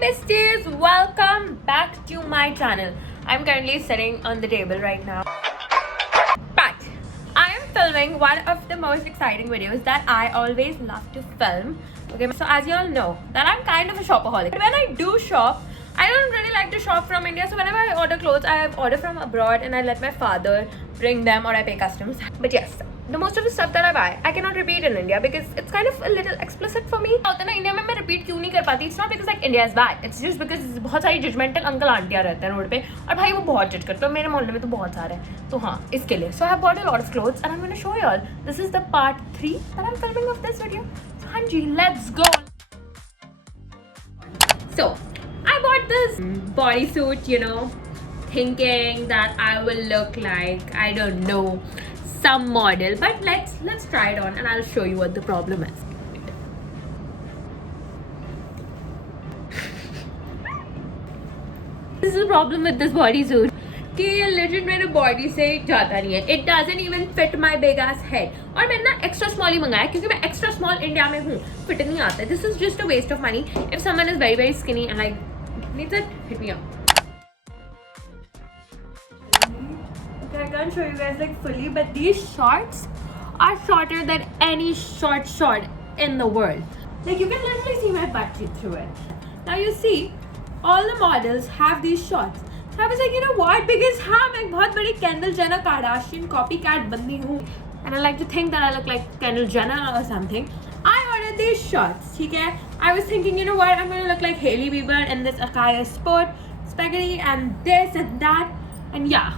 besties, welcome back to my channel. I'm currently sitting on the table right now, but I am filming one of the most exciting videos that I always love to film. Okay, so as you all know that I'm kind of a shopaholic. When I do shop, I don't really like to shop from India, so whenever I order clothes, I order from abroad and I let my father bring them or I pay customs. But yes, the most of the stuff that I buy, I cannot repeat in India because it's kind of a little explicit for me. In India, I repeat क्यों नहीं कर पाती? It's not because like India is bad. It's just because बहुत सारी judgmental uncle आंटियाँ रहते हैं road पे और भाई वो बहुत judge करते हैं. मेरे मोहल्ले में तो बहुत सारे हैं. तो हाँ, इसके लिए. So I have bought a lot of clothes and I'm going to show you all. This is the part 3 that I'm filming of this video. So Hanji, let's go. So I bought this bodysuit, you know, thinking that I will look like, I don't know, some model, but let's try it on and I'll show you what the problem is. This is the problem with this bodysuit. कि ये legit मेरे body से जाता नहीं है. It doesn't even fit my big ass head. और मैंने ना extra small ही मंगाया क्योंकि मैं extra small India में हूँ. Fit नहीं आता. This is just a waste of money. If someone is very skinny and like needs it, hit me up. Okay, I can't show you guys like fully, but these shorts are shorter than any short in the world. Like you can literally see my butt through it. Now you see, all the models have these shorts. So I was like, you know what? Because हाँ मैं बहुत बड़ी Kendall Jenner Kardashian copycat बंदी हूँ, and I like to think that I look like Kendall Jenner or something. I ordered these shorts. ठीक है? I was thinking, you know what? I'm gonna look like Hailey Bieber in this Akaya Sport spaghetti and this and that, and yeah.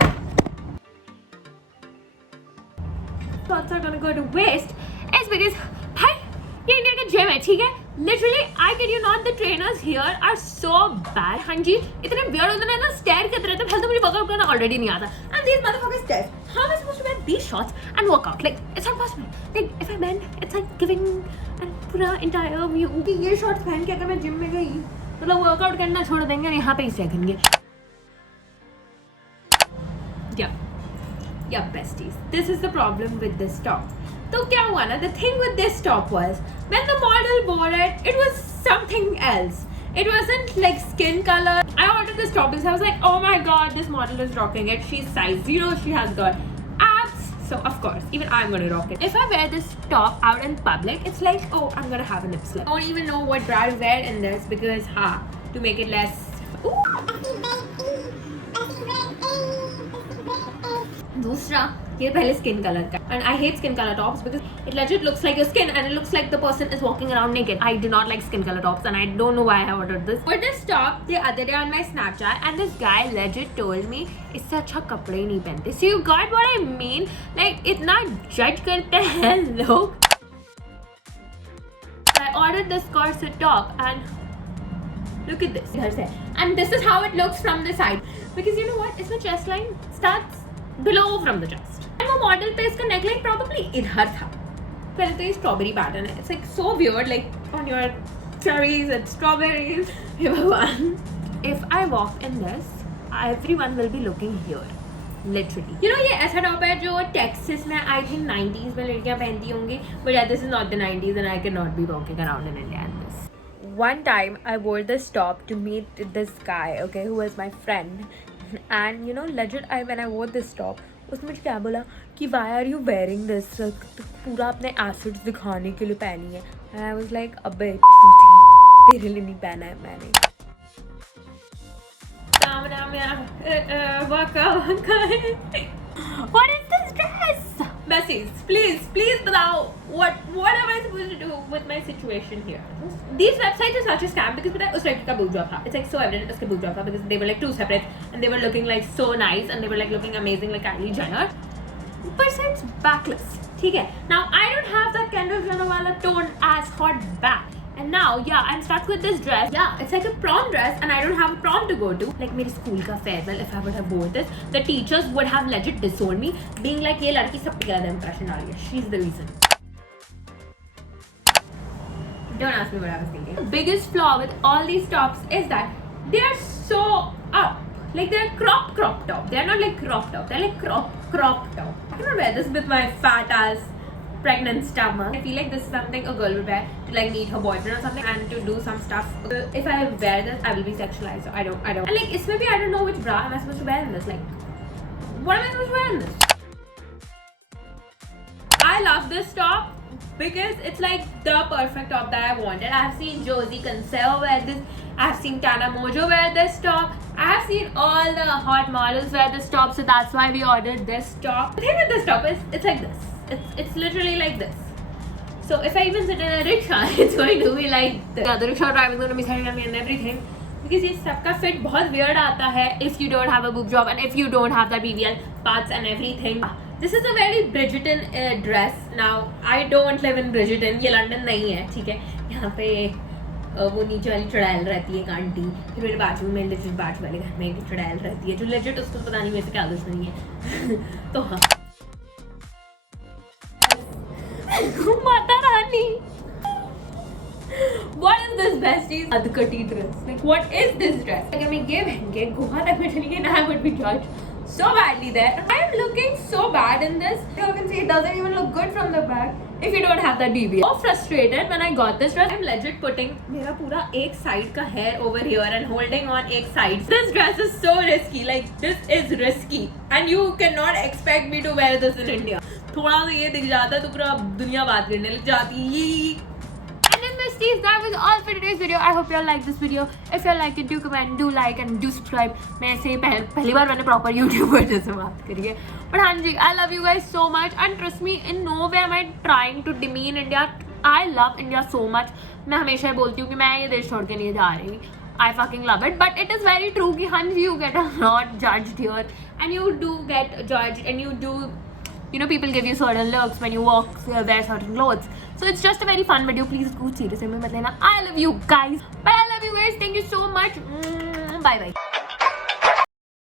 Shorts are gonna go to waste is because भाई ये India का gym है. ठीक है? Literally, I kid you not, the trainers here are so bad. हाँ जी, इतने weird होते हैं ना, stare करते रहते हैं. पहले तो मुझे workout करना already नहीं आता. And these motherfuckers stare. How am I supposed to wear these shorts and work out? Like, it's not possible. Like, if I bend, it's like giving a पूरा entire view. कि ये shorts पहन के अगर मैं gym में गई, मतलब workout करना छोड़ देंगे और यहाँ पे ही सेकेंगे. Yeah, besties. This is the problem with this top. So क्या हुआ ना? The thing with this top was when the model wore it, it was something else. It wasn't like skin color. I ordered this top because I was like, oh my god, this model is rocking it. She's size 0. She has got abs. So of course, even I'm gonna rock it. If I wear this top out in public, it's like, oh, I'm gonna have a nip slip. I don't even know what bra to wear in this because to make it less. दूसरा ये पहले skin color का, and I hate skin color tops because it legit looks like your skin and it looks like the person is walking around naked. I do not like skin color tops and I don't know why I ordered this. For this top the other day on my Snapchat, and this guy legit told me इससे अच्छा कपड़े ही नहीं पहनते. So you got what I mean? Like इतना judge करते हैं लोग. I ordered this corset top and look at this. And this is how it looks from the side. Because you know what? इसमें chest line starts below from the chest. And वो model पे इसका neckline probably इधर था. पहले तो ये strawberry pattern है. It's like so weird, like on your cherries and strawberries. If I walk in this, everyone will be looking here. Literally. You know ये ऐसा top है जो Texas में I think 90s में लड़कियाँ पहनती होंगी. But yeah, this is not the 90s and I cannot be walking around in India in this. One time I wore this top to meet this guy, okay, who was my friend. And you know, legit, when I wore this top, उसने मुझे क्या बोला कि why are you wearing this? पूरा अपने assets दिखाने के लिए पहनी है. And I was like, अबे तेरे लिए नहीं पहना है मैंने. What is this dress? Besties, please बताओ what am I supposed to do with my situation here? These websites are such a scam because पता है उस लड़की का boob job था. It's like so evident उसके boob job था because they were like two separate and they were looking like so nice and they were like looking amazing like Kylie Jenner. But it's backless. ठीक है. Now I don't have that Kendall Jenner वाला toned ass hot back. And now, yeah, I'm stuck with this dress. Yeah, it's like a prom dress and I don't have a prom to go to. Like मेरे school का farewell, if I would have worn this, the teachers would have legit disowned me, being like ये लड़की सबसे ज़्यादा impression आ रही है. She's the reason. Don't ask me what I was thinking. The biggest flaw with all these tops is that they are so up. Like they're crop top. They're not like crop top. They're like crop top. I cannot wear this with my fat ass pregnant stomach. I feel like this is something a girl would wear to like meet her boyfriend or something and to do some stuff. If I wear this, I will be sexualized. So I don't. And like, it's maybe I don't know which bra am I supposed to wear in this. Like, what am I supposed to wear in this? I love this top because it's like the perfect top that I wanted. I have seen Josie Cancel wear this. I have seen Tana Mojo wear this top. I have seen all the hot models wear this top, so that's why we ordered this top. The thing with this top is it's like this. It's literally like this. So if I even sit in a rickshaw, it's going to be like this. The rickshaw driver is going to be sitting on me and everything. Because ये सबका fit बहुत weird आता है if you don't have a boob job and if you don't have the BBL parts and everything. This is a very Bridgerton dress. Now I don't live in Bridgerton. ये London नहीं है, ठीक है? यहाँ पे वो नीचे वाली चुड़ैल रहती है एक आंटी, फिर मेरे बाजू में लेजिट बाजू वाले घर में एक चुड़ैल रहती है जो लेजिट उसको पता नहीं मेरे से क्या दुश्मनी है. तो हाँ Mata Rani. What is this besties? Adkati dress. Like what is this dress? अगर मैं ये पहन के गोवा तक में चली गई ना, I would be judged so badly there. I am looking so bad in this. You can see it doesn't even look good from the back if you don't have that BB. So frustrated when I got this dress. I'm legit putting मेरा पूरा एक side का hair over here and holding on एक side. This dress is so risky. Like this is risky and you cannot expect me to wear this in India. थोड़ा सा ये दिख जाता है तो पूरा दुनिया बात करने लग जाती. Besties, that was all for today's video. I hope you all liked this video. If you all like it, do comment, do like and do subscribe. मैं से पहली बार मैंने proper YouTuber जैसे बात करी है. But हाँ जी, I love you guys so much and trust me, in no way am I trying to demean India. I love India so much. मैं हमेशा ही बोलती हूँ कि मैं ये देश छोड़ के नहीं जा रही. I fucking love it. But it is very true कि हाँ जी, you get a lot judged here and you do get judged and you do. You know, people give you certain looks when you wear certain clothes. So it's just a very fun video. Please go seriously. I love you guys. But I love you guys. Thank you so much. Bye bye.